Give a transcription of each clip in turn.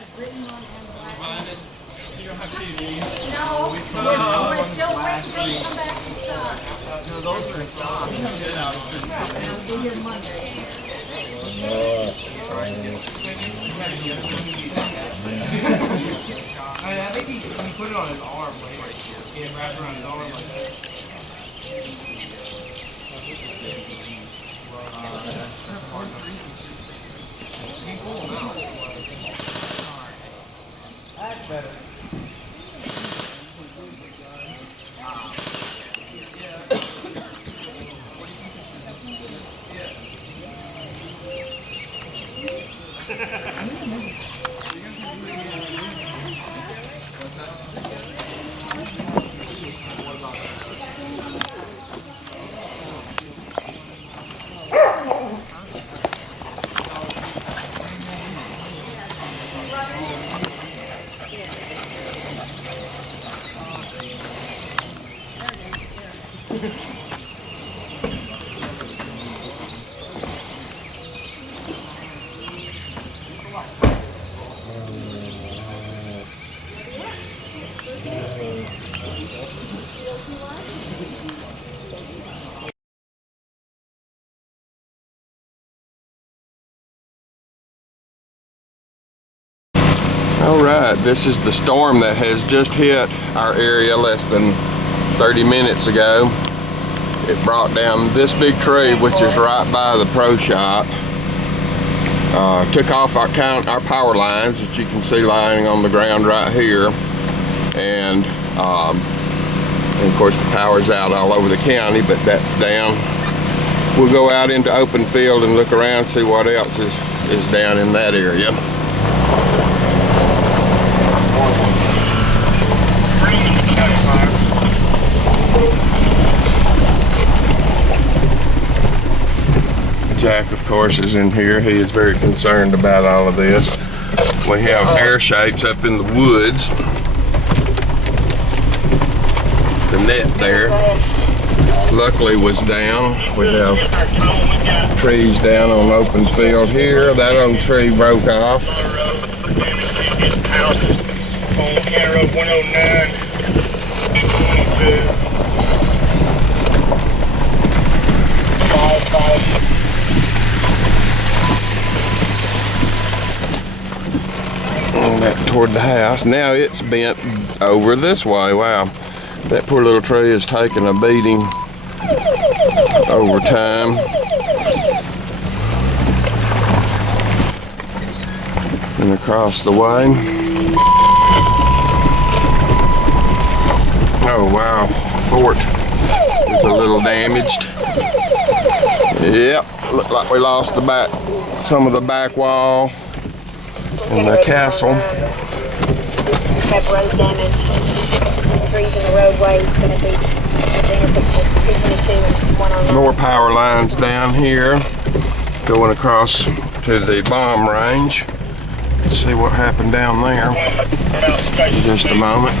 You don't have TV. No, we're still waiting for them to come back inside. No, those are in stock. I'll be here Monday. I think he put it on his arm, like he had wrapped around his arm like that. You can pull him out. That's better. Alright, this is the storm that has just hit our area less than 30 minutes ago. It brought down this big tree, which is right by the pro shop. Took off our power lines that you can see lying on the ground right here. And of course the power's out all over the county, but that's down. We'll go out into open field and look around, see what else is down in that area. Jack, of course, is in here. He is very concerned about all of this. We have air shapes up in the woods. The net there, luckily, was down. We have trees down on open field here. That old tree broke off. Road 109. Back toward the house. Now it's bent over this way. Wow, that poor little tree is taking a beating over time. And across the way. Oh wow, fort is a little damaged. Yep, looked like we lost the back, some of the back wall. And the castle. Have road damage. Trees in the roadway is going to be 222. More power lines down here, going across to the bomb range. Let's see what happened down there in just a moment.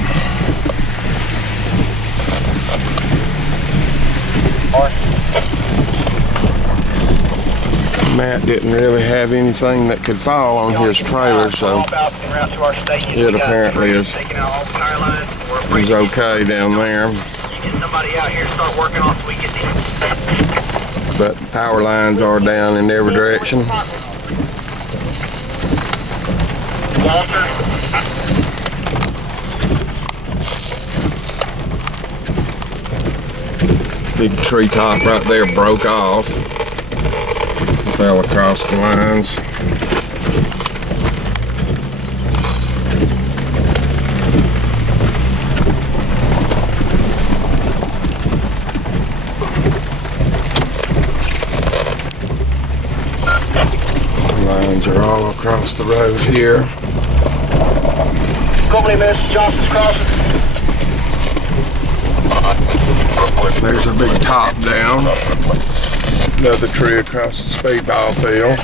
Matt didn't really have anything that could fall on his trailer, so it apparently is okay down there. But power lines are down in every direction. Big tree top right there broke off. Fell across the lines. Lines are all across the road here. Company, Miss Johnson's crossing. There's a big top down. Another tree across the speedball field.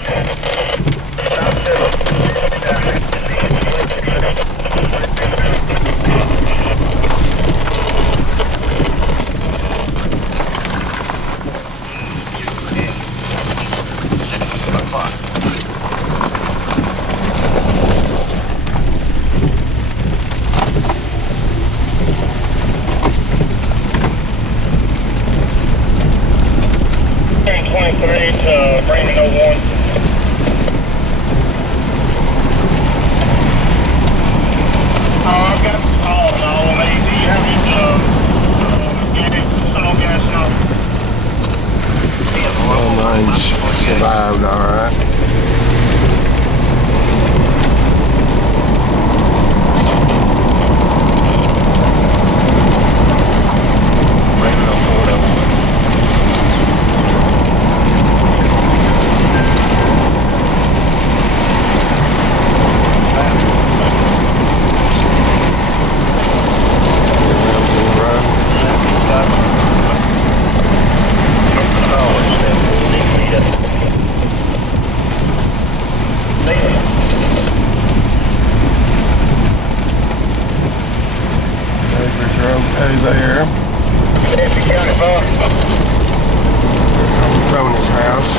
101. I've got all and all of these. Do you have any gas now? Well, mine's survived all right. Okay there. Tony's house.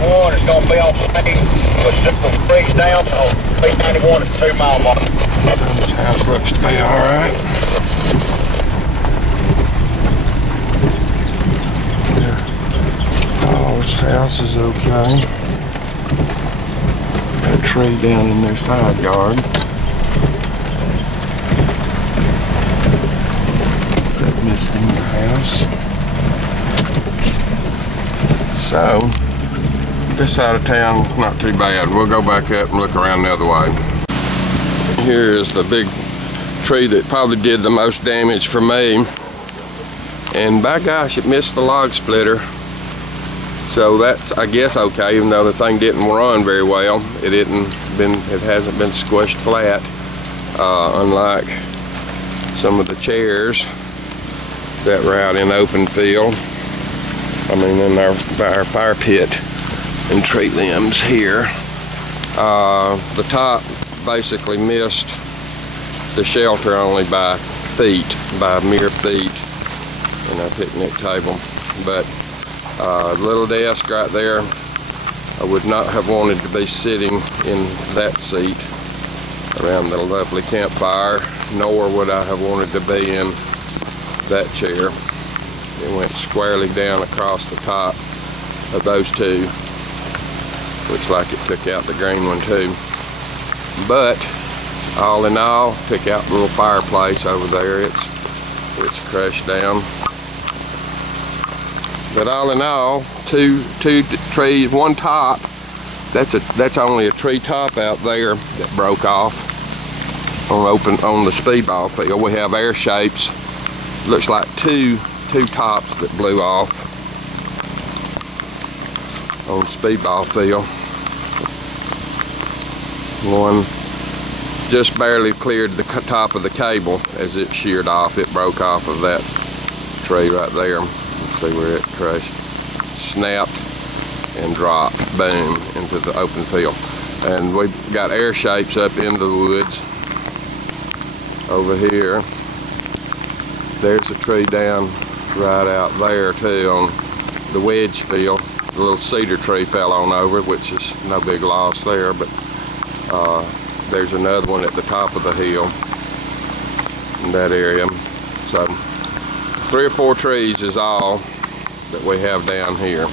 One is going to be on plane with Super Freaks down on 391 at the 2 mile mark. Tony's house looks to be all right. Paul's house is okay. Got a tree down in their side yard. That missed in the house. So, this side of town, not too bad. We'll go back up and look around the other way. Here is the big tree that probably did the most damage for me. And by gosh, it missed the log splitter. So that's, I guess, okay, even though the thing didn't run very well. It hasn't been squished flat, unlike some of the chairs that were out in open field. I mean, in by our fire pit and tree limbs here. The top basically missed the shelter only by mere feet in our picnic table. But little desk right there, I would not have wanted to be sitting in that seat around the lovely campfire, nor would I have wanted to be in that chair. It went squarely down across the top of those two. Looks like it took out the green one too. But all in all, took out the little fireplace over there. It's crushed down. But all in all, two trees, one top. That's only a tree top out there that broke off on the speedball field. We have air shapes. Looks like two tops that blew off on speedball field. One just barely cleared the top of the cable as it sheared off. It broke off of that tree right there. Let's see where it crushed. Snapped and dropped, boom, into the open field. And we've got air shapes up into the woods over here. There's a tree down right out there too on the wedge field. The little cedar tree fell on over, which is no big loss there, but there's another one at the top of the hill in that area. So 3 or 4 trees is all that we have down here.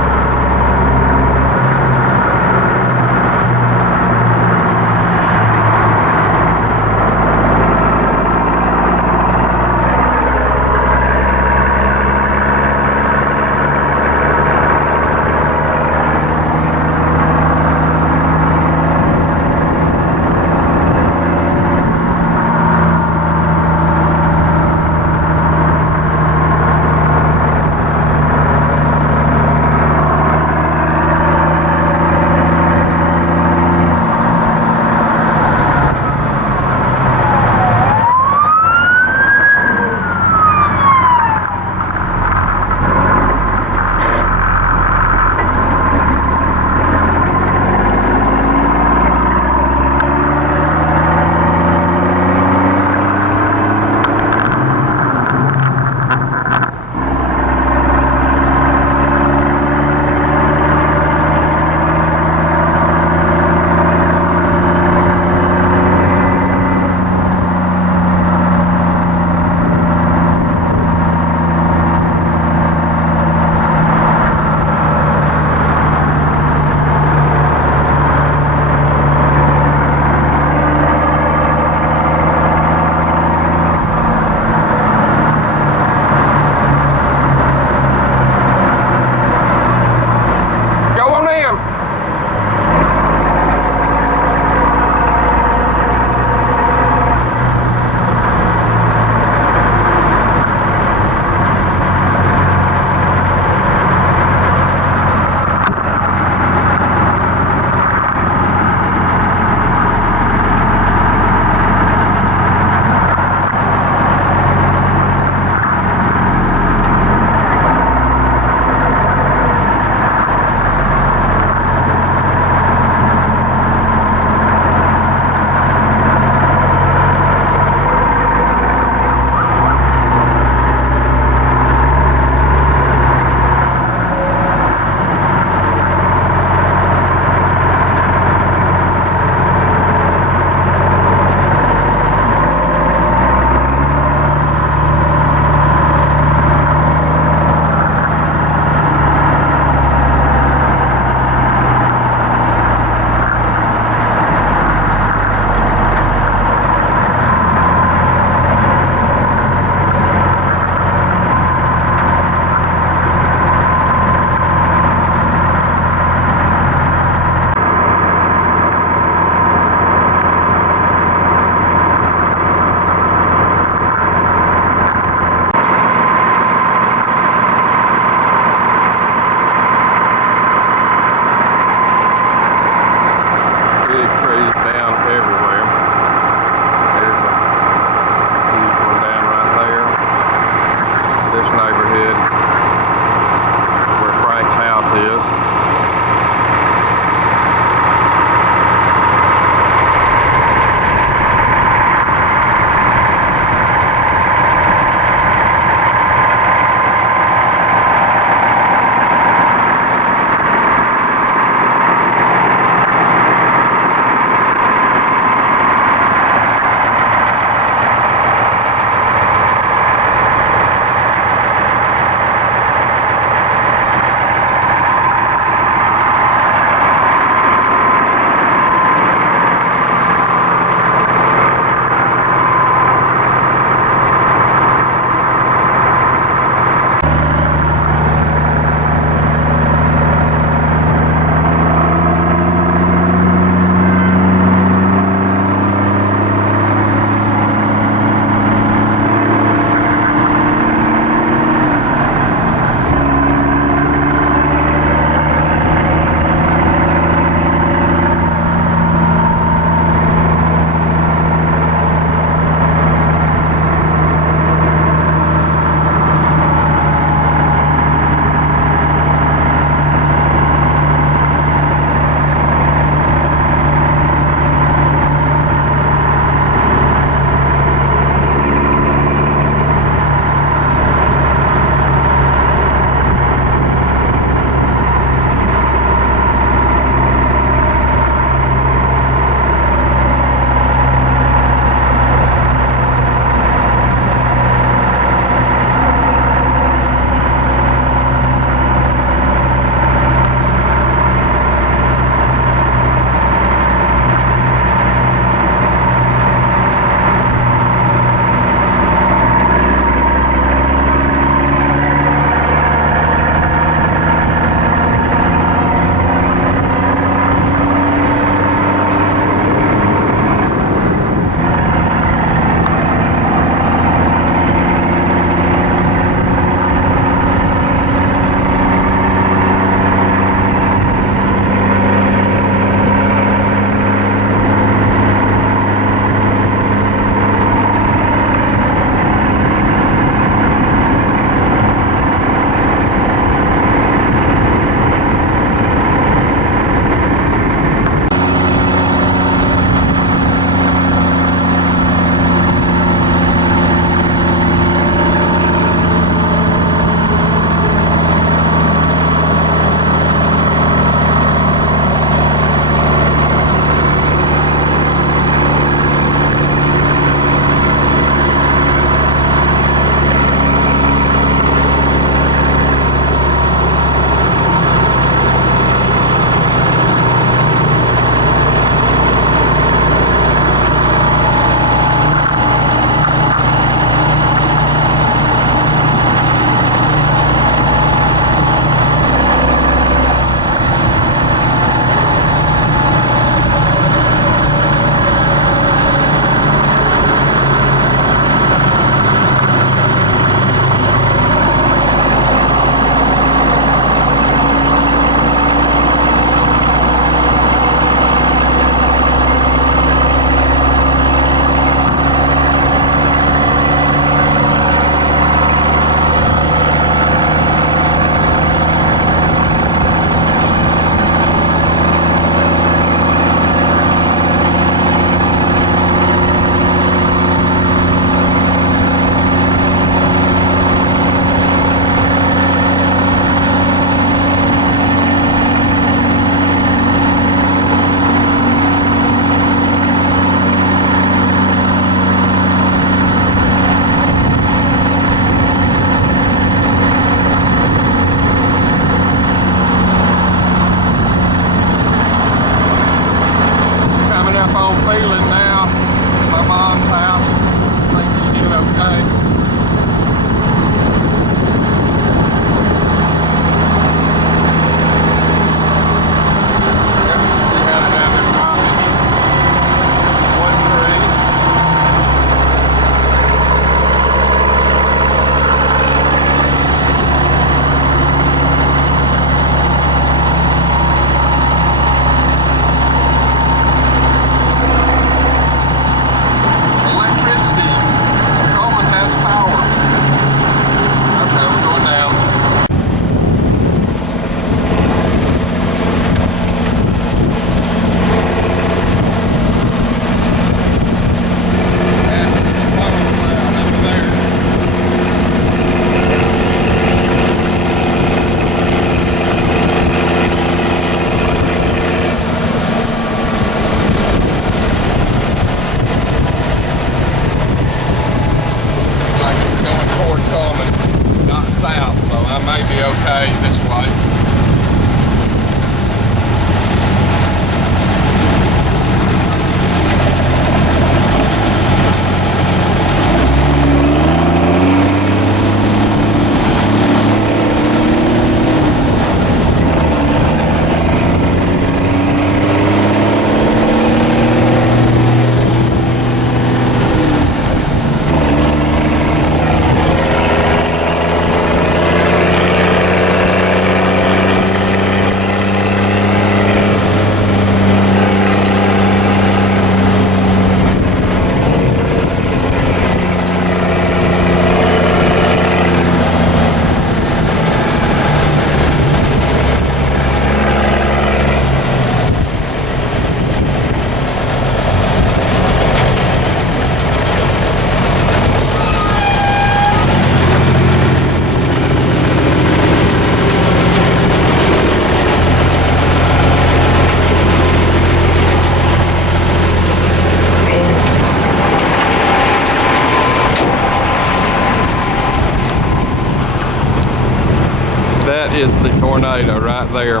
is the tornado right there.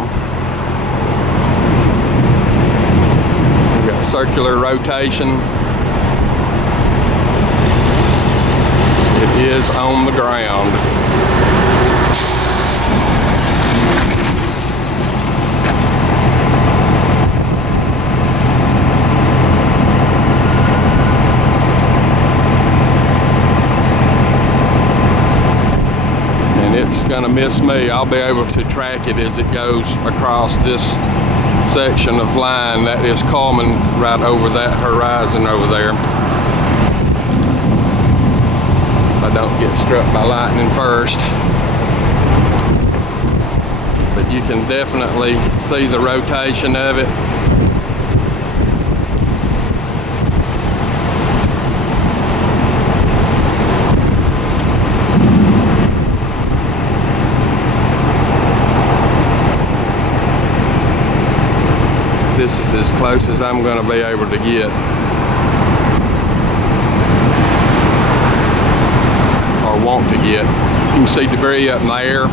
We've got circular rotation. It is on the ground. It's gonna miss me. I'll be able to track it as it goes across this section of line. That is Cullman right over that horizon over there. If I don't get struck by lightning first. But you can definitely see the rotation of it. This is as close as I'm going to be able to get. Or want to get. You can see debris up in the air.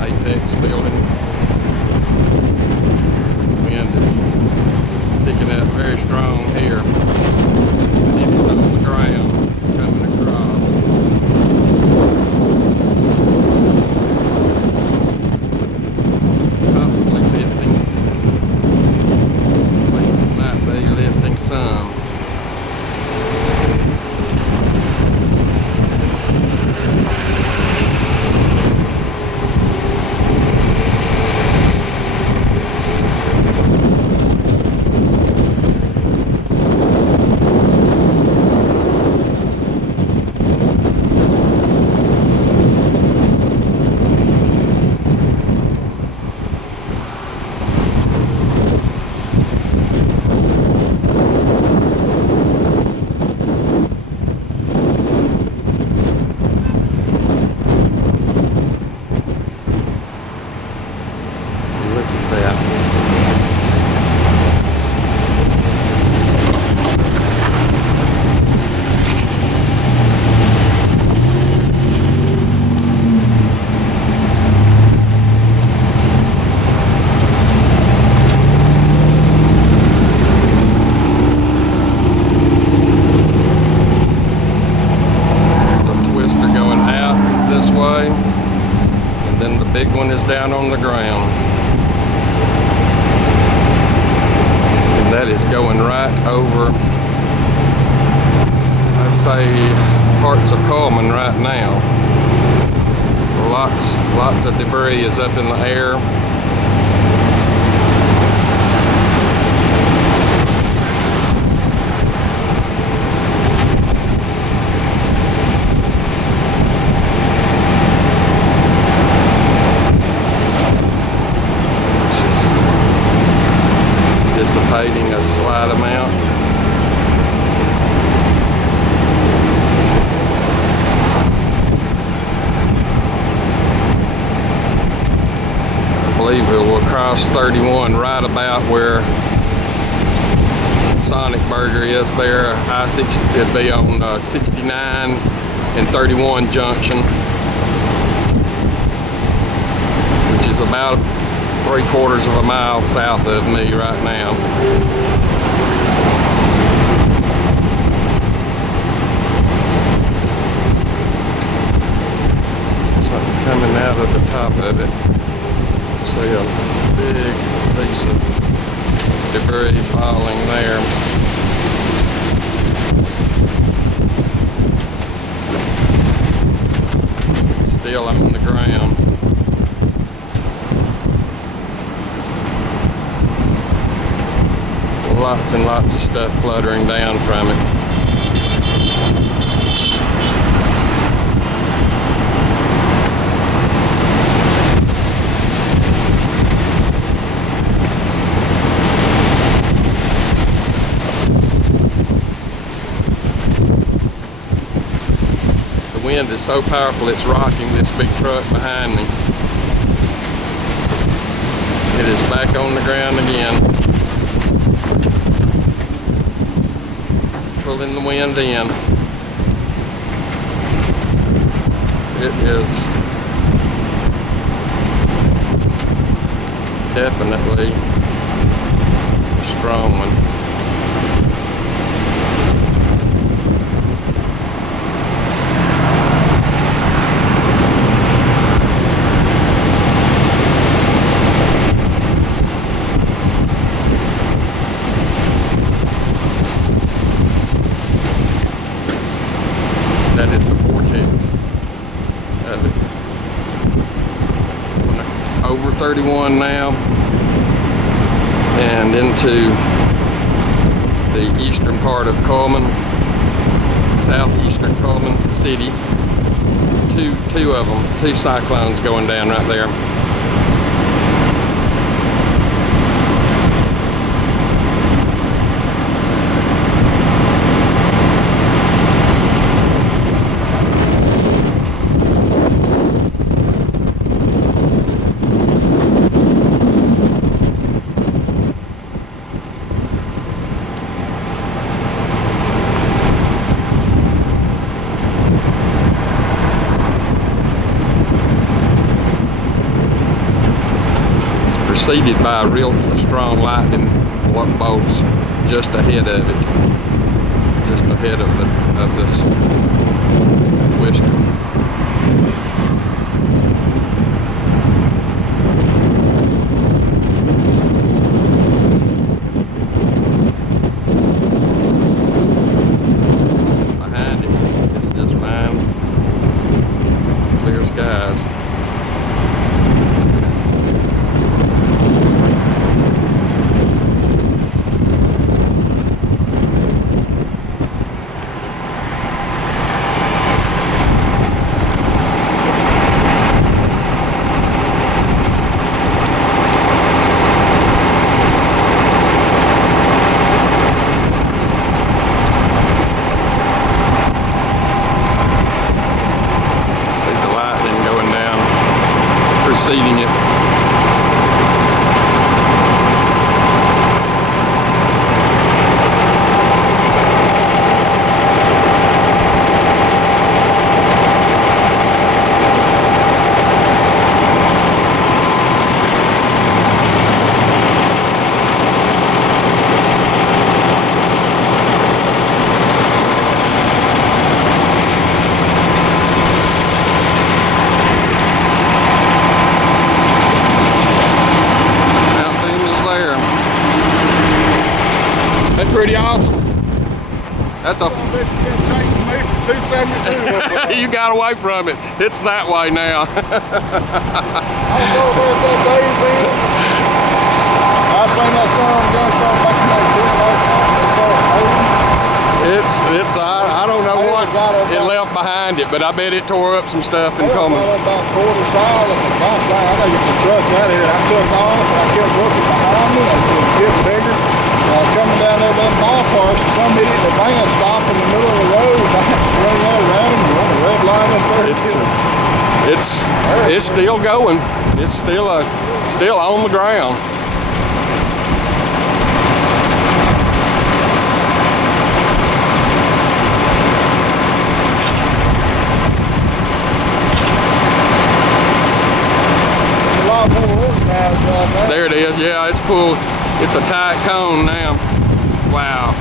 Apex building. Wind is picking up very strong here. It is on the ground coming across. Possibly lifting. I think it might be lifting some. Big one is down on the ground. And that is going right over, I'd say, parts of Cullman right now. Lots of debris is up in the air. Dissipating a slight amount. I believe it will cross 31 right about where Sonic Burger is there. I-60, it'd be on 69 and 31 junction, which is about 3/4 of a mile south of me right now. Something coming out of the top of it. See a big piece of debris falling there. It's still on the ground. Lots and lots of stuff fluttering down from it. The wind is so powerful it's rocking this big truck behind me. It is back on the ground again. Pulling the wind in. It is definitely a strong one. That is the vortex of it. Over 31 now and into the eastern part of Cullman, southeastern Cullman City. Two of them, two cyclones going down right there. Preceded by real strong lightning bolts just ahead of it, just ahead of this twister. Behind it is just fine, clear skies. Preceding it. That's pretty awesome. That's a. Chasing me from 272. You got away from it. It's that way now. I don't know where that day's in. I seen that son gun start making that good like I don't know what it left behind it, but I bet it tore up some stuff and coming. About quarter side. I said, gosh, I gotta get this truck out of here. I took off and I kept looking behind me. I said, it's getting bigger. I was coming down there by the ballpark, so some idiot in the van stopped in the middle of the road. I had to swing that around and run a red line up there. It's still going. It's still on the ground. It's a lot more organized right now. There it is. Yeah, it's pulled. It's a tight cone now. Wow.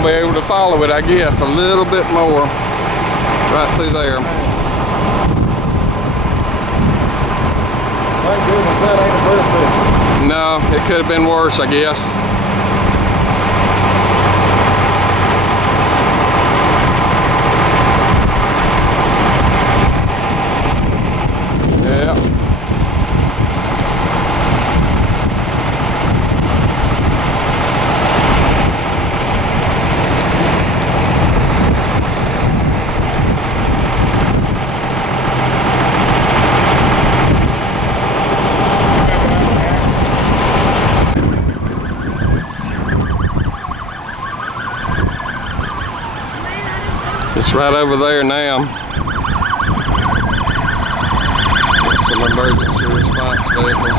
gonna be able to follow it, I guess, a little bit more right through there. Thank goodness that ain't a birthday. No, it could have been worse, I guess. Yeah. It's right over there now. Some emergency response vehicles.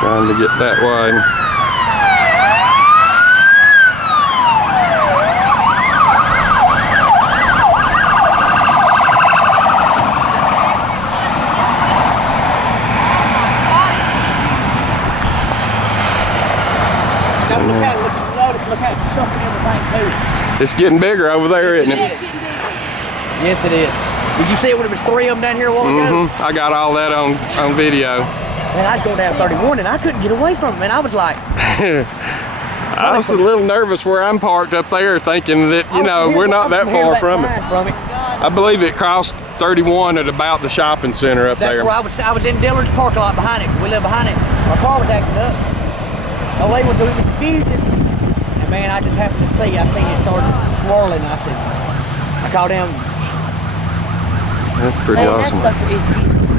Trying to get that way. Look how it's sucking everything too. It's getting bigger over there, isn't it? Yes, it is. Did you see it when there was 3 of them down here a while ago? I got all that on video. Man, I was going down 31 and I couldn't get away from them, and I was like... I was a little nervous where I'm parked up there thinking that, you know, we're not that far from it. I believe it crossed 31 at about the shopping center up there. That's where I was in Dillard's parking lot behind it. We live behind it. My car was acting up. All they would do was fuses. And man, I just happened to see, I seen it started swirling. I said, I called him. That's pretty awesome. That sucker is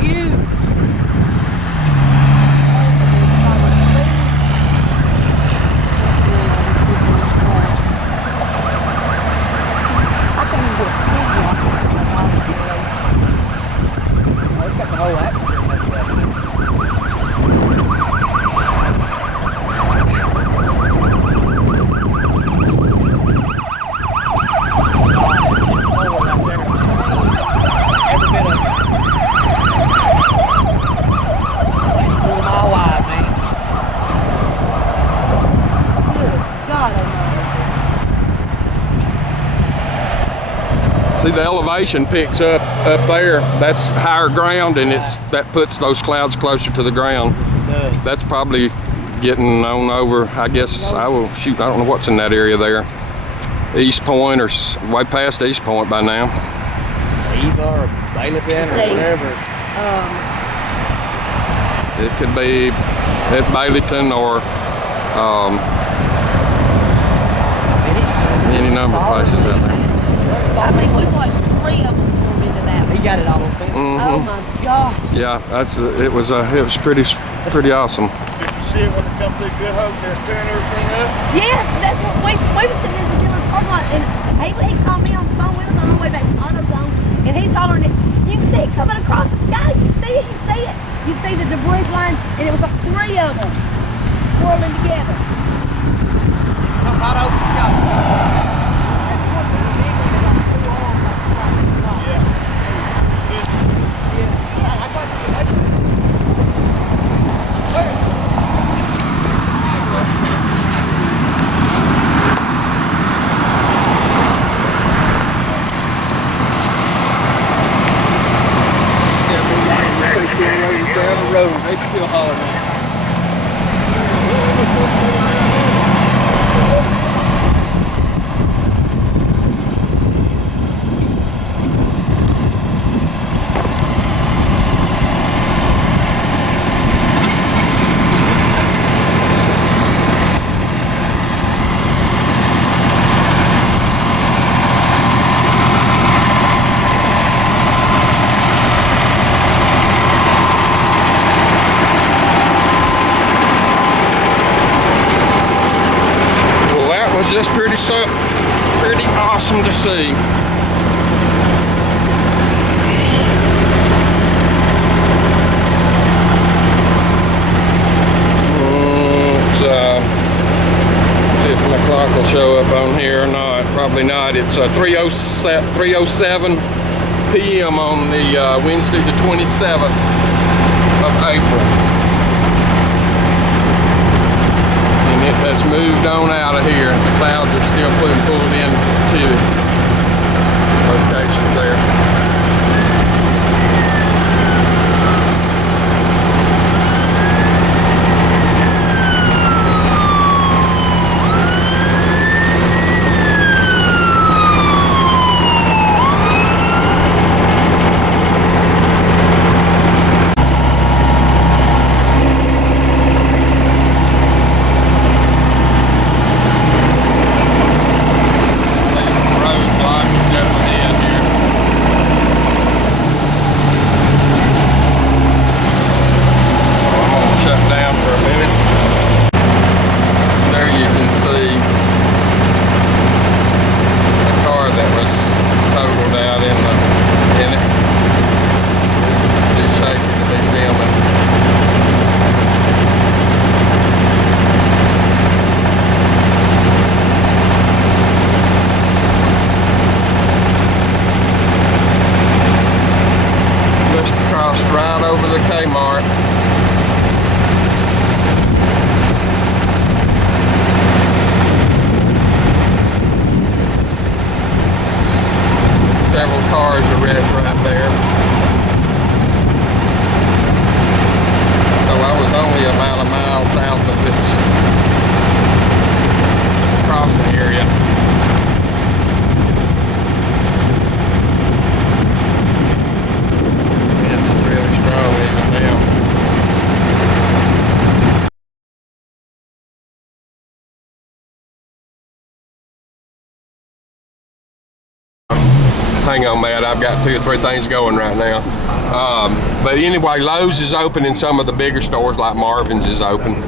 huge. I can't even get a signal. It's got the whole atmosphere messed up. See, the elevation picks up there. That's higher ground, and that puts those clouds closer to the ground. That's probably getting on over, I guess, I don't know what's in that area there. East Point or way past East Point by now. Eva or Baileyton or whatever. It could be at Baileyton or any number of places out there. I mean, we watched 3 of them come into that one. He got it all on film. Oh my gosh. Yeah, it was pretty awesome. Did you see it when it come through Good Hope and they're tearing everything up? Yeah, that's what we was sitting in the dealer's parking lot, and he called me on the phone. We was on our way back from AutoZone, and he's hollering it. You can see it coming across the sky. You see it. You see it. You see the debris flying, and it was like 3 of them whirling together. Come right over the shop. Down the road, they still hollering. Just pretty awesome to see. If my clock will show up on here or not, probably not. It's 3:07 p.m. on the Wednesday the 27th. of April. And it has moved on out of here. The clouds are still pulled into locations there. Right over the Kmart. Several cars are wrecked right there. So I was only about a mile south of this crossing area. Hang on, Matt, I've got 2 or 3 things going right now. But anyway, Lowe's is open and some of the bigger stores like Marvin's is open.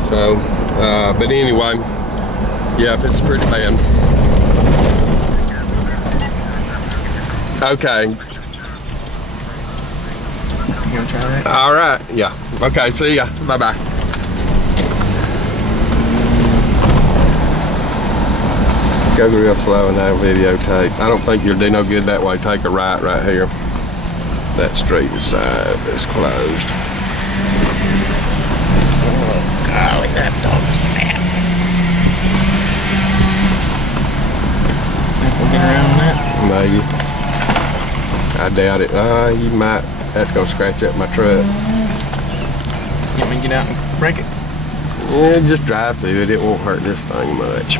So, but anyway, yeah, it's pretty bad. Okay. You wanna try that? All right, yeah. Okay, see ya. Bye-bye. Go real slow and that'll videotape. I don't think you'll do no good that way. Take a right here. That street side is closed. Oh, golly, that dog is fat. Think we'll get around that? Maybe. I doubt it. You might. That's gonna scratch up my truck. You want me to get out and break it? Yeah, just drive through it. It won't hurt this thing much.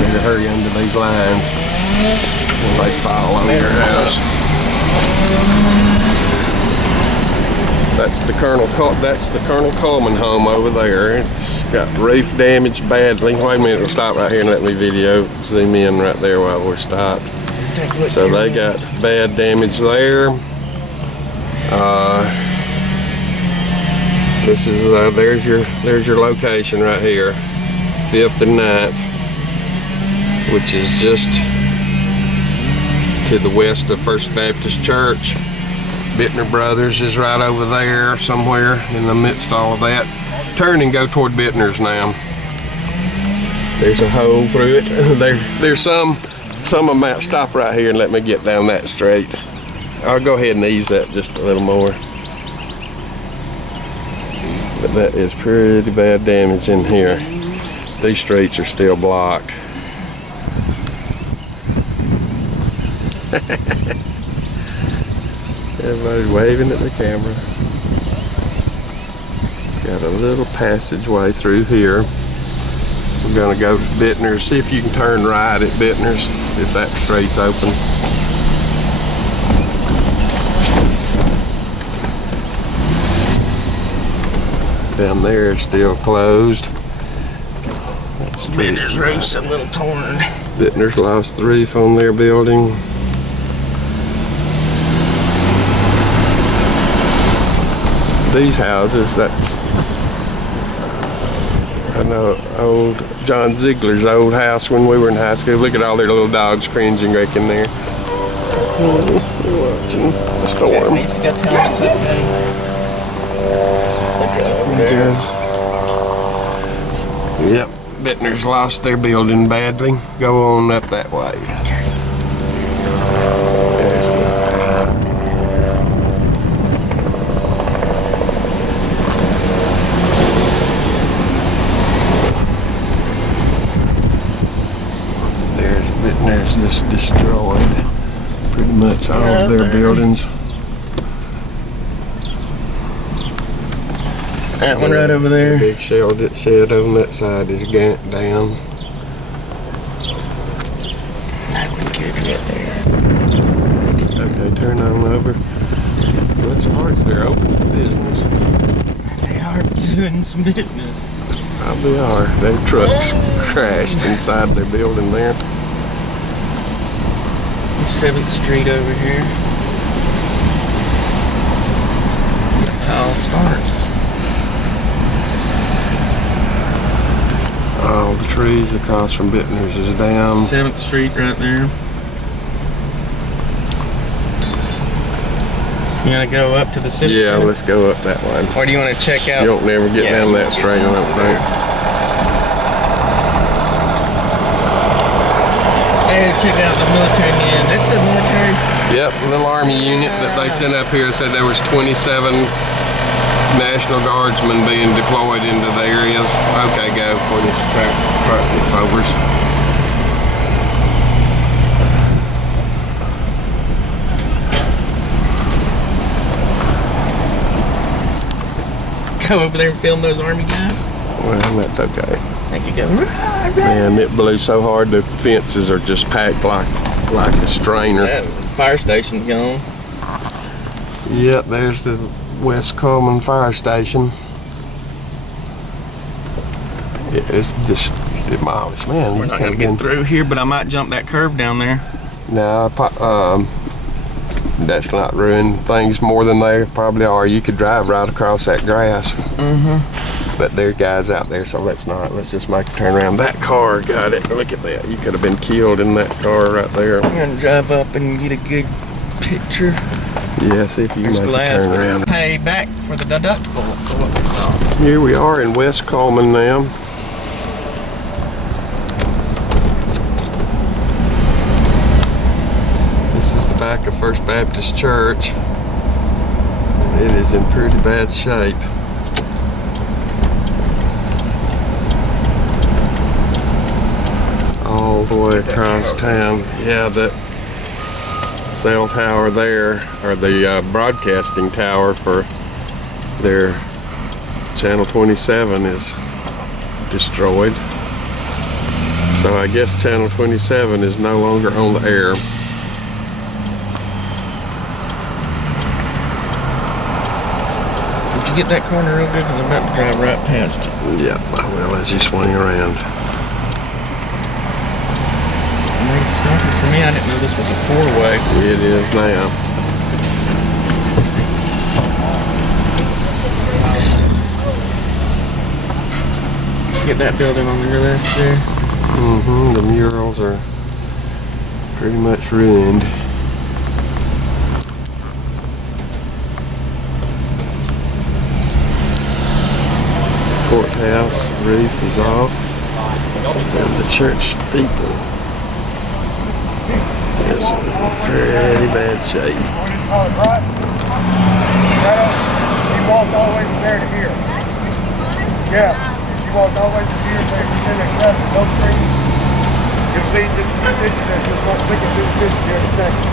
Need to hurry into these lines when they fall on your house. That's the Colonel Cullman home over there. It's got roof damage badly. Wait a minute, we'll stop right here and let me zoom in right there while we're stopped. So they got bad damage there. This is there's your location right here, 5th and 9th, which is just to the west of First Baptist Church. Bittner Brothers is right over there somewhere in the midst of all of that. Turn and go toward Bittner's now. There's a hole through it. There's some amount. Stop right here and let me get down that straight. I'll go ahead and ease that just a little more. But that is pretty bad damage in here. These streets are still blocked. Everybody's waving at the camera. Got a little passageway through here. We're gonna go to Bittner's, see if you can turn right at Bittner's, if that street's open. Down there is still closed. Bittner's roof's a little torn. Bittner's lost the roof on their building. These houses, that's, I know, old John Ziegler's old house when we were in high school. Look at all their little dogs cringing back in there. Watching the storm. Needs to go tell them it's okay. Yep, Bittner's lost their building badly. Go on up that way. There's Bittner's just destroyed pretty much all of their buildings. That one right over there. The big shed on that side is down. That one could right there. Okay, turn on over. Well, it's hard if they're open for business. They are doing some business. Probably are. Their trucks crashed inside their building there. 7th Street over here. It all starts. All the trees across from Bittner's is down. 7th Street right there. You want to go up to the city Yeah, center? let's go up that way. Or do you want to check out? You don't never get down that straight, I don't think. Hey, check out the military man. That's the military. Yep, little army unit that they sent up here said there was 27 National Guardsmen being deployed into the areas. Okay, go for this truck gets over. Go over there and film those army guys. Well, that's okay. Thank you, go. Man, it blew so hard the fences are just packed like a strainer. That fire station's gone. Yep, there's the West Cullman fire station. It's just demolished, man. We're not gonna get through here, but I might jump that curve down there. No, that's not ruined things more than they probably are. You could drive right across that grass. But there are guys out there, so let's not. Let's just make a turn around. That car got it. Look at that. You could have been killed in that car right there. I'm gonna drive up and get a good picture. Yeah, see if you can make a turn around. Pay back for the deductible for what was done. Here we are in West Cullman now. This is the back of First Baptist Church. It is in pretty bad shape. All the way across town. Yeah, that cell tower there, or the broadcasting tower for their Channel 27 is destroyed. So I guess Channel 27 is no longer on the air. Did you get that corner real good? Because I'm about to drive right past you. Yep, I will as you swing around. Stopping for me, I didn't know this was a four-way. It is now. Get that building on the left there. The murals are pretty much ruined. Courthouse roof is off, and the church steeple is in pretty bad shape. Right? She walked all the way from there to here. Yeah, she walked all the way from here to there. She's in that grass with no trees. You'll see just the picture that's just like flicking through the picture here in a second.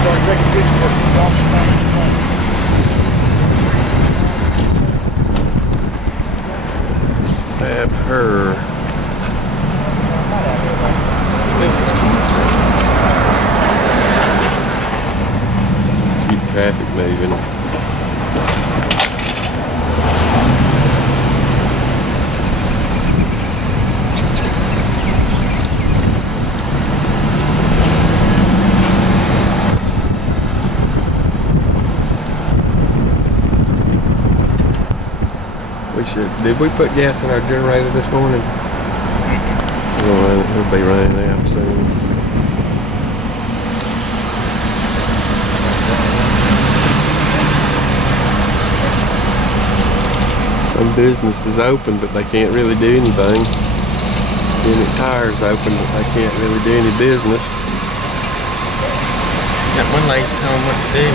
Start taking pictures of the doctor. Stab her. This is Keep traffic moving. Did we put gas in our generator this morning? It'll be running out soon. business is open, but they can't really do anything. Unit Tire's open, but they can't really do any business. Got one lady's telling them what to do.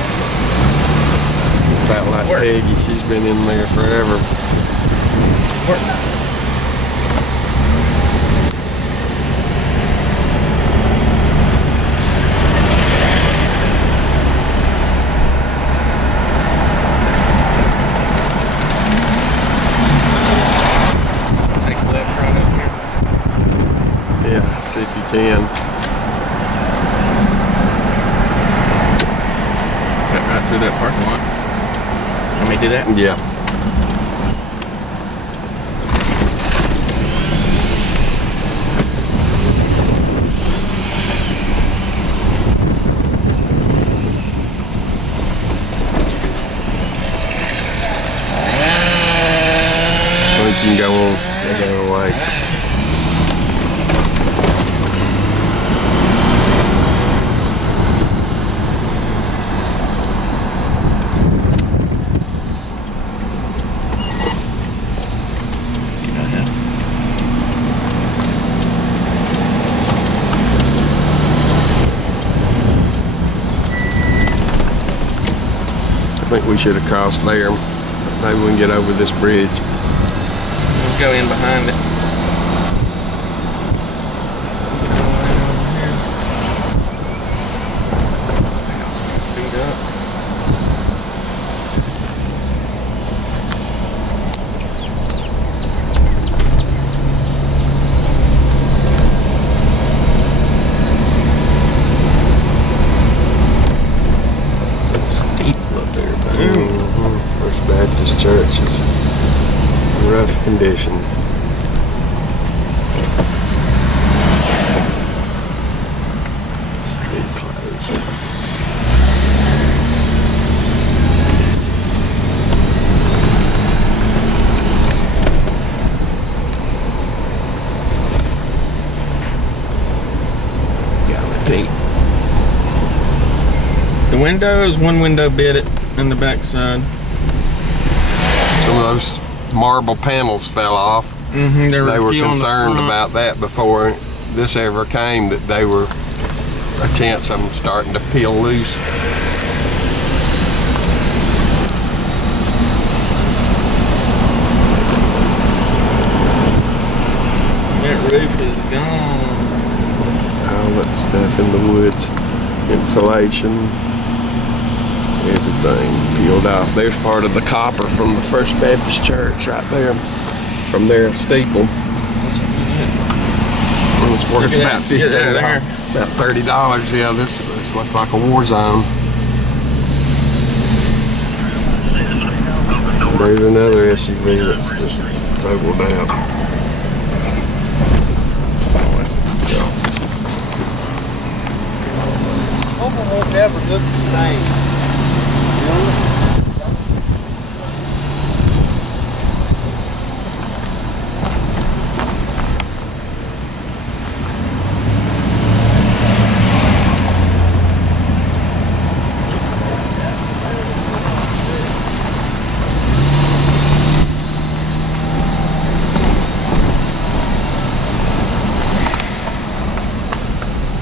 About like Peggy, she's been in there forever. Work. Take a left right up here. Yeah, see if you can. Cut right through that parking lot. Let me do that. Yeah. I think you can go on the other way. I think we should have crossed there. Maybe we can get over this bridge. Let's go in behind it. Beat up. Steeple up there, but First Baptist Church is in rough condition. Street closed. Golly Pete. The windows, one window bit it in the backside. Some of those marble panels fell off. Mm-hmm. There were They a were few on the concerned front. about that before this ever came, that they were a chance of them starting to peel loose. That roof is gone. All that stuff in the woods, insulation, everything peeled off. There's part of the copper from the First Baptist Church right there, from their steeple. It's worth Look at about that. Get out of there. About $30. Yeah, this looks like a war zone. There's another SUV that's just totaled out. Home won't ever look the same.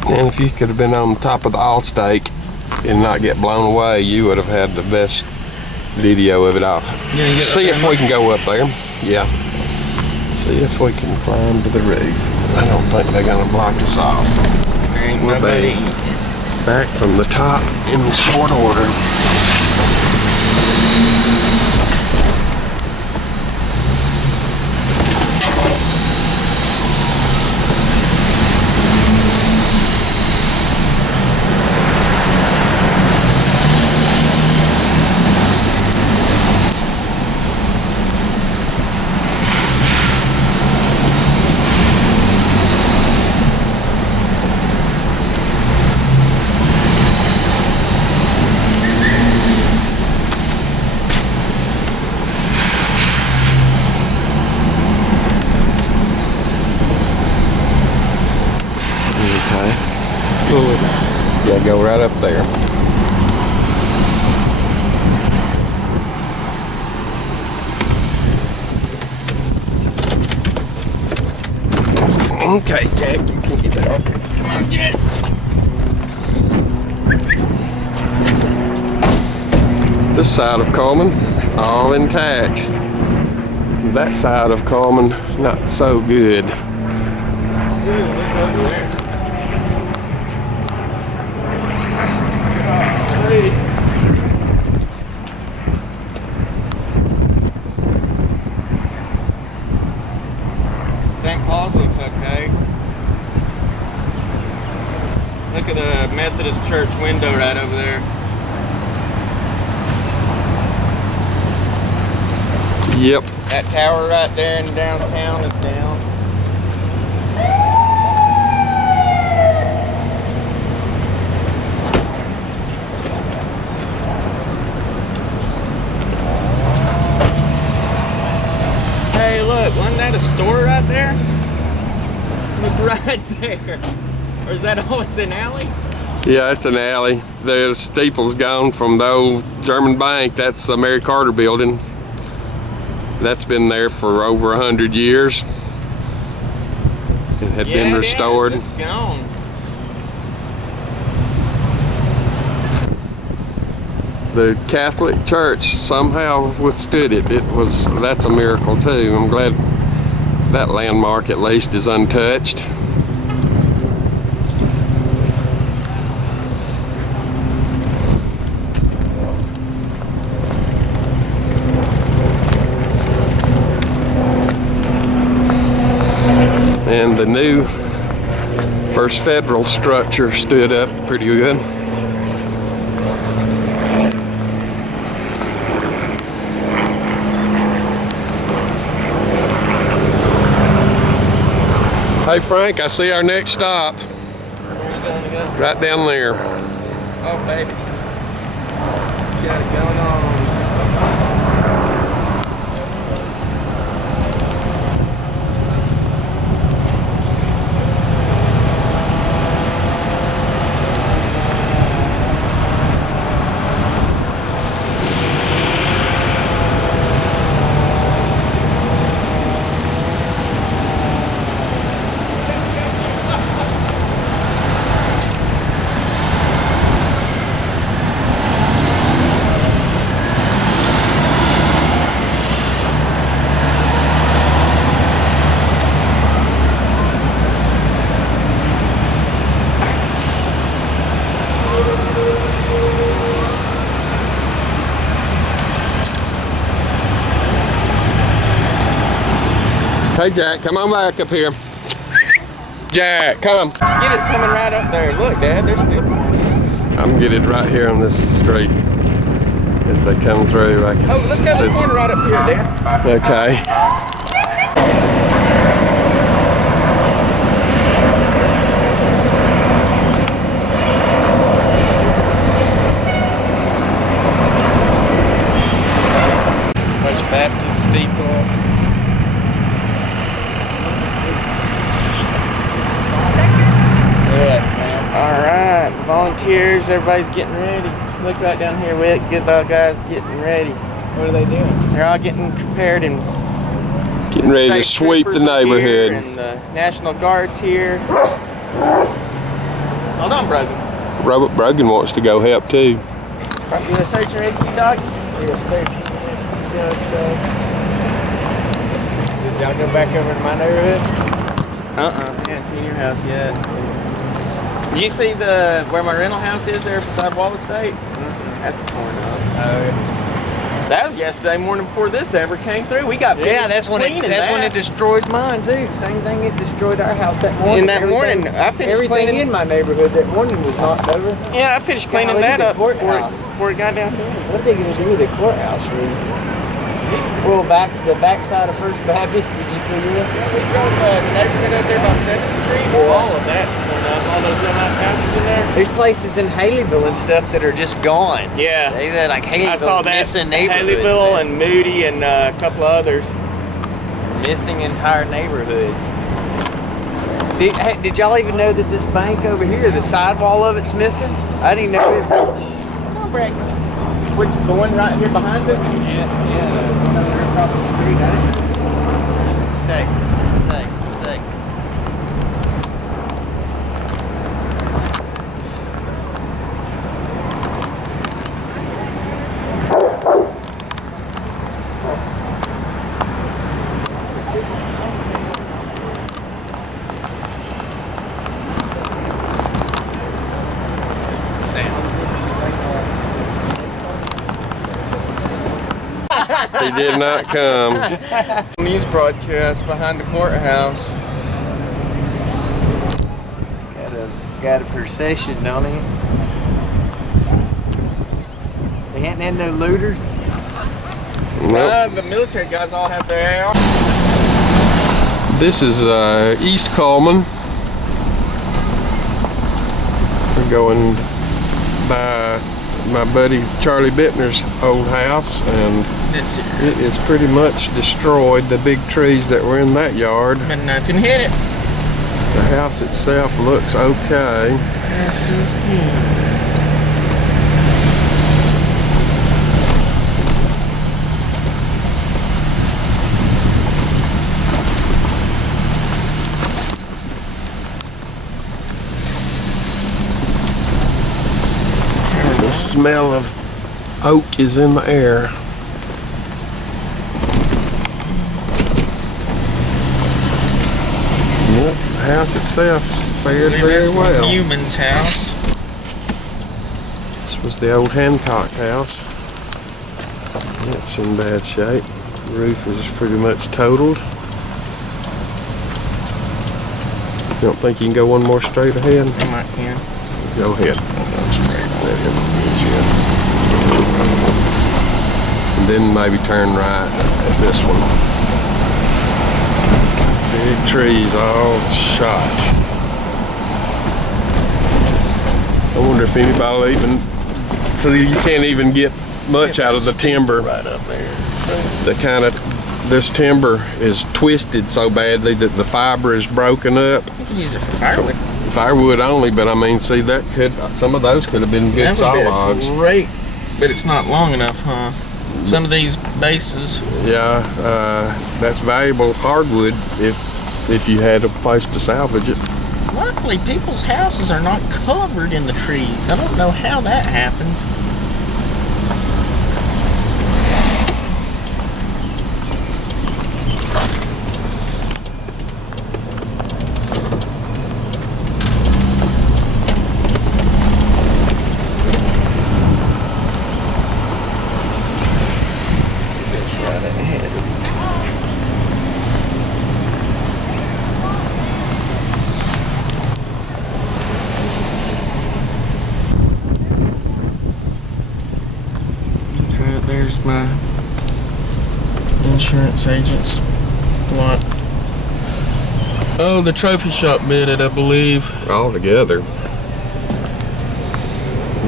And if you could have been on top of the all stake and not get blown away, you would have had the best video of it all. Yeah, you get See up if there we can go up there. Yeah. See if we can climb to the roof. I don't think they're gonna block us off. There ain't We'll nobody. be back from the top in short order. Yeah, go right up there. Okay, Jack, you can get that off. Come on, get it. This side of Cullman, all intact. That side of Cullman, not so good. St. Paul's looks okay. Look at the Methodist church window right over there. Yep. That tower right there in downtown is down. Hey, look, wasn't that a store right there? Look right there. Or is that always an alley? Yeah, it's an alley. The steeple's gone from the old German bank. That's the Mary Carter building. That's been there for over 100 years. It had been restored. It's gone. The Catholic Church somehow withstood it. That's a miracle too. I'm glad that landmark at least is untouched. And the new First Federal structure stood up pretty good. Hey Frank, I see our next stop. Right down there. Oh baby. Got it going on. Hey Jack, come on back up here. Jack, come. Get it coming right up there. Look, Dad, they're still. I'm gonna get it right here on this street as they come through. Oh, let's go to the corner right up here, Dad. Okay. First Baptist steeple. Yes, man. All right, volunteers, everybody's getting ready. Look right down here, Wick. Good dog guys getting ready. What are they doing? They're all getting prepared and Getting ready to state sweep the troopers are here, neighborhood. and the National Guard's here. Hold on, Brogan. Robert Brogan wants to go help too. You want to search and rescue, dog? Did y'all go back over to my neighborhood? I haven't seen your house yet. Did you see where my rental house is there beside Wall Estate? That's torn up. That was yesterday morning before this ever came through. We got that's when it destroyed mine too. Same thing, it destroyed our house that morning. In that morning, I finished everything cleaning in my neighborhood that morning was knocked over. Yeah, I finished cleaning that up before it got down here. What are they going to do with the courthouse roof? Well, the backside of First Baptist, did you see it? We drove the neighborhood up there by 7th Street. All of that's torn up. All those real nice houses in there. There's places in Haleyville and stuff that are just gone. Yeah. They're like Haleyville. I saw that. Missing neighborhoods. Haleyville and Moody and a couple of others. Missing entire neighborhoods. Did y'all even know that this bank over here, the sidewall of it's missing? I didn't know it. Come on, Brad. Which, the one right here behind it? Yeah. The one over there across the street. I didn't know. Stay. He did not come. News broadcast behind the courthouse. Got a procession, don't he? They hadn't had no looters. Nope. The military guys all have their AR. This is East Cullman. We're going by my buddy Charlie Bittner's old house, and it is pretty much destroyed. The big trees that were in that yard. But nothing hit it. The house itself looks okay. This is good. The smell of oak is in the air. Yep, the house itself fared very well. Newman's house. This was the old Hancock house. It's in bad shape. The roof is pretty much totaled. You don't think you can go one more straight ahead? I might can. Go ahead. Go straight ahead. And then maybe turn right at this one. Big trees all shot. I wonder if anybody will even, so you can't even get much out of the timber. Right up there. This timber is twisted so badly that the fiber is broken up. You can use it for firewood. Firewood only, but I mean, see, that could, some of those could have been good saw logs. Great, but it's not long enough, huh? Some of these bases. Yeah, that's valuable hardwood if you had a place to salvage it. Luckily, people's houses are not covered in the trees. I don't know how that happens. There's my insurance agent's lot. Oh, the trophy shop bid it, I believe. All together.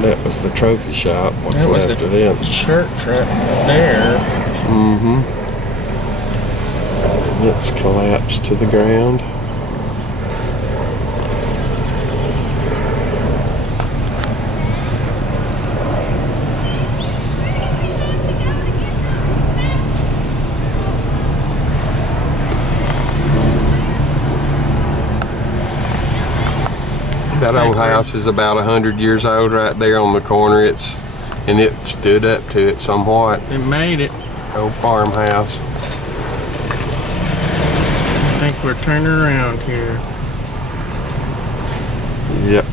That was the trophy shop. What's That was left the of it? church right there. Mm-hmm. It's collapsed to the ground. That old house is about 100 years old right there on the corner. It stood up to it somewhat. It made it. Old farmhouse. I think we're turning around here. Yep.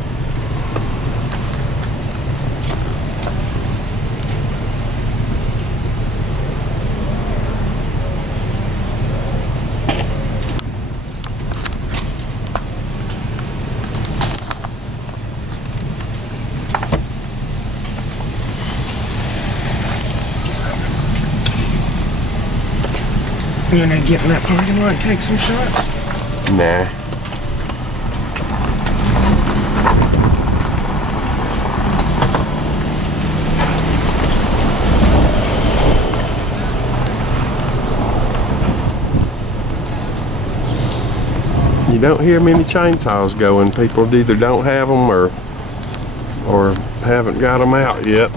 You gonna get in that parking lot and take some shots? Nah. You don't hear many chainsaws going. People either don't have them or haven't got them out yet.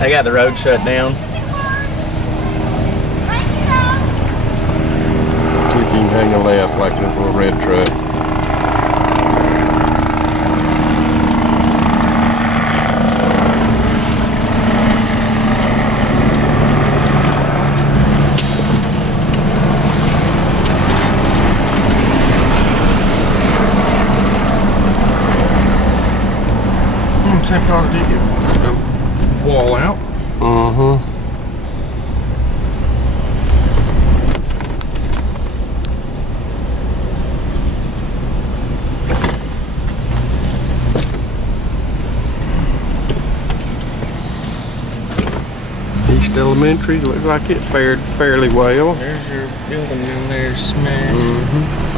They got the road shut down. See if you can hang a left like this little red truck. same color did get wall out. Mm-hmm. East Elementary, looks like it fared fairly well. There's your building down there smashed. Mm-hmm.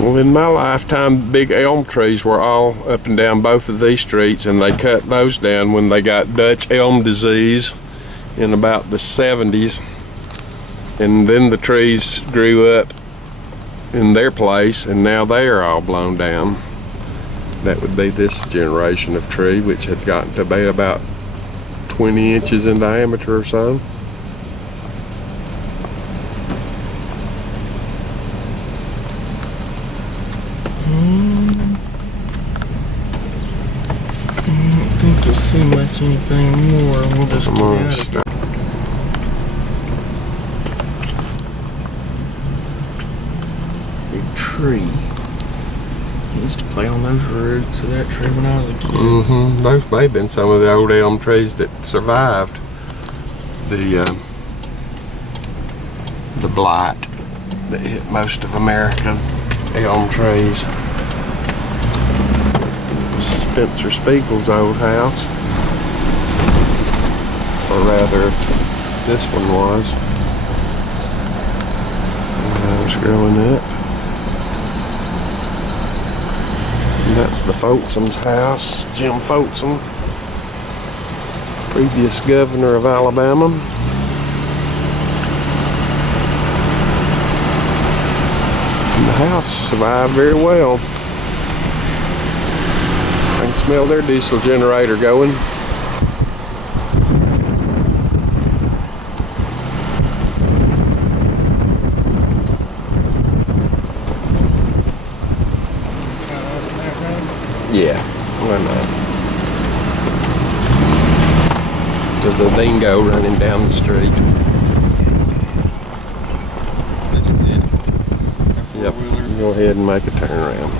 Well, in my lifetime, big elm trees were all up and down both of these streets, and they cut those down when they got Dutch elm disease in about the 70s. And then the trees grew up in their place, and now they are all blown down. That would be this generation of tree, which had gotten to be about 20 inches in diameter or so. I don't think you'll see much anything more. We'll just get out of here. Big tree. I used to play on those roots of that tree when I was a kid. Mm-hmm. Those may have been some of the old elm trees that survived the blight that hit most of America. Elm trees. Spencer Spiegel's old house, or rather, this one was. When I was growing up. And that's the Folsom's house, Jim Folsom, previous governor of Alabama. And the house survived very well. I can smell their diesel generator going. Yeah, why not? There's a dingo running down the street. This is it. Yep, go ahead and make a turn around.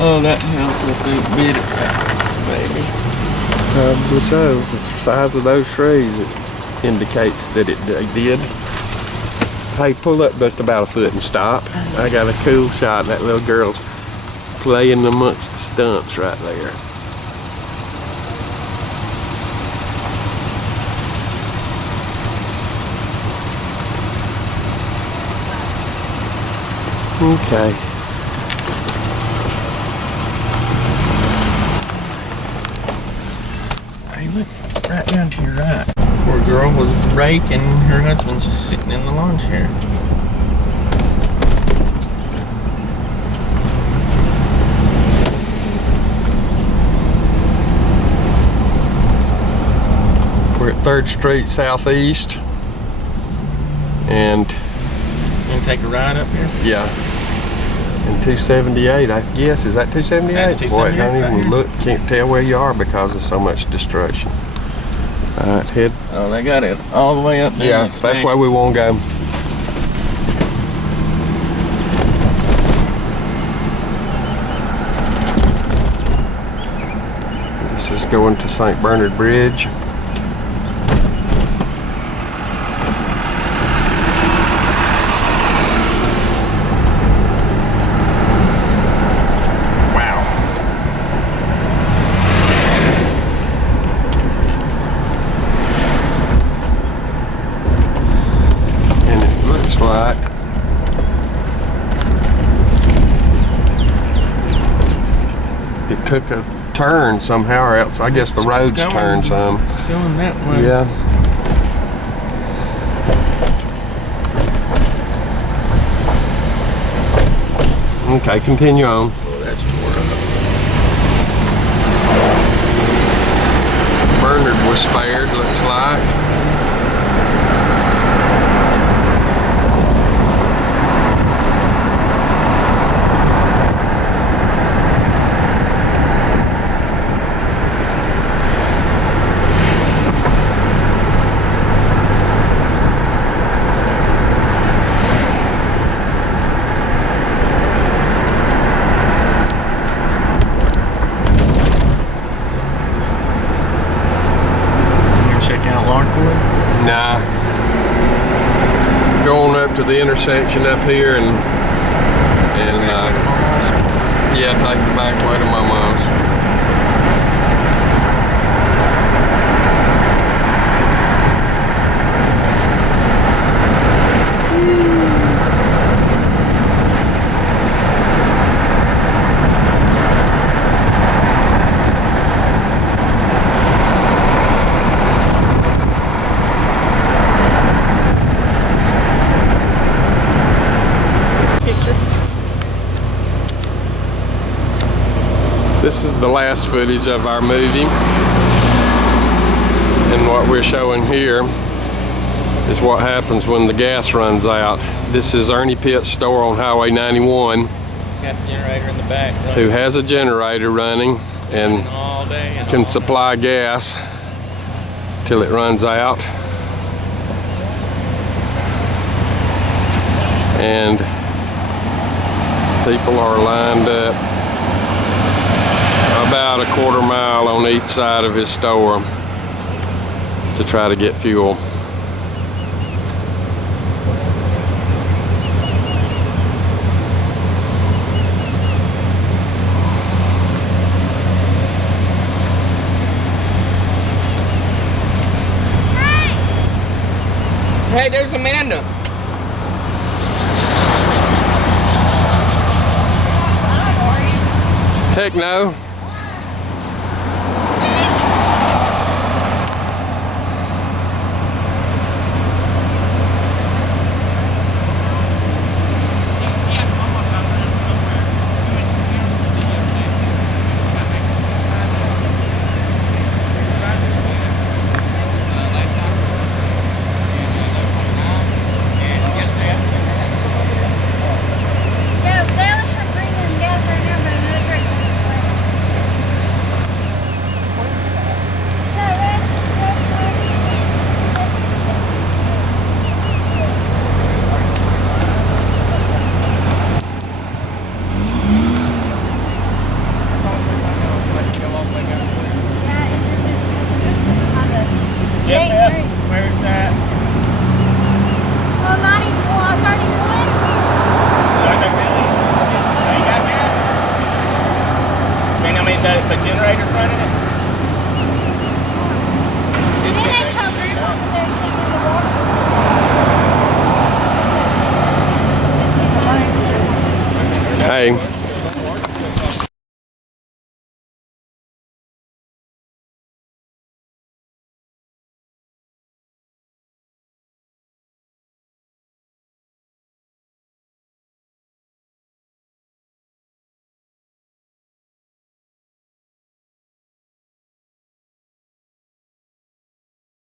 Oh, that house, I think, bit it right, maybe. Probably so. The size of those trees, it indicates that it did. Hey, pull up just about a foot and stop. I got a cool shot of that little girl's playing amongst the stumps right there. Okay. Hey, look, right down to your right. Poor girl was raking, her husband's just sitting in the lawn chair. We're at 3rd Street Southeast, and take a ride up here? yeah, and 278, I guess. Is that 278? That's 278 Boy, don't right even here. look, can't tell where you are because of so much destruction. All right, head. Oh, they got it all the way up there. Yeah, that's where we want to go. This is going to St. Bernard Bridge. it took a turn somehow, or else I guess the road's turned some. It's going that way. Yeah. Okay, continue on. Oh, that's tore up. Bernard was spared, looks like. Nah. Going up to the intersection up here and yeah, take the back way to my mom's. This is the last footage of our movie, and what we're showing here is what happens when the gas runs out. This is Ernie Pitt's store on Highway 91. Got the generator in the back. Who has a generator running and all day and can all supply gas till it runs out. And people are lined up about a quarter mile on each side of his store to try to get fuel. Hey, there's Amanda. Heck no. Where's that? Oh, 94, 31. You got that? I mean, the generator's running it? And then they come through over there taking the water. This is amazing. Hey.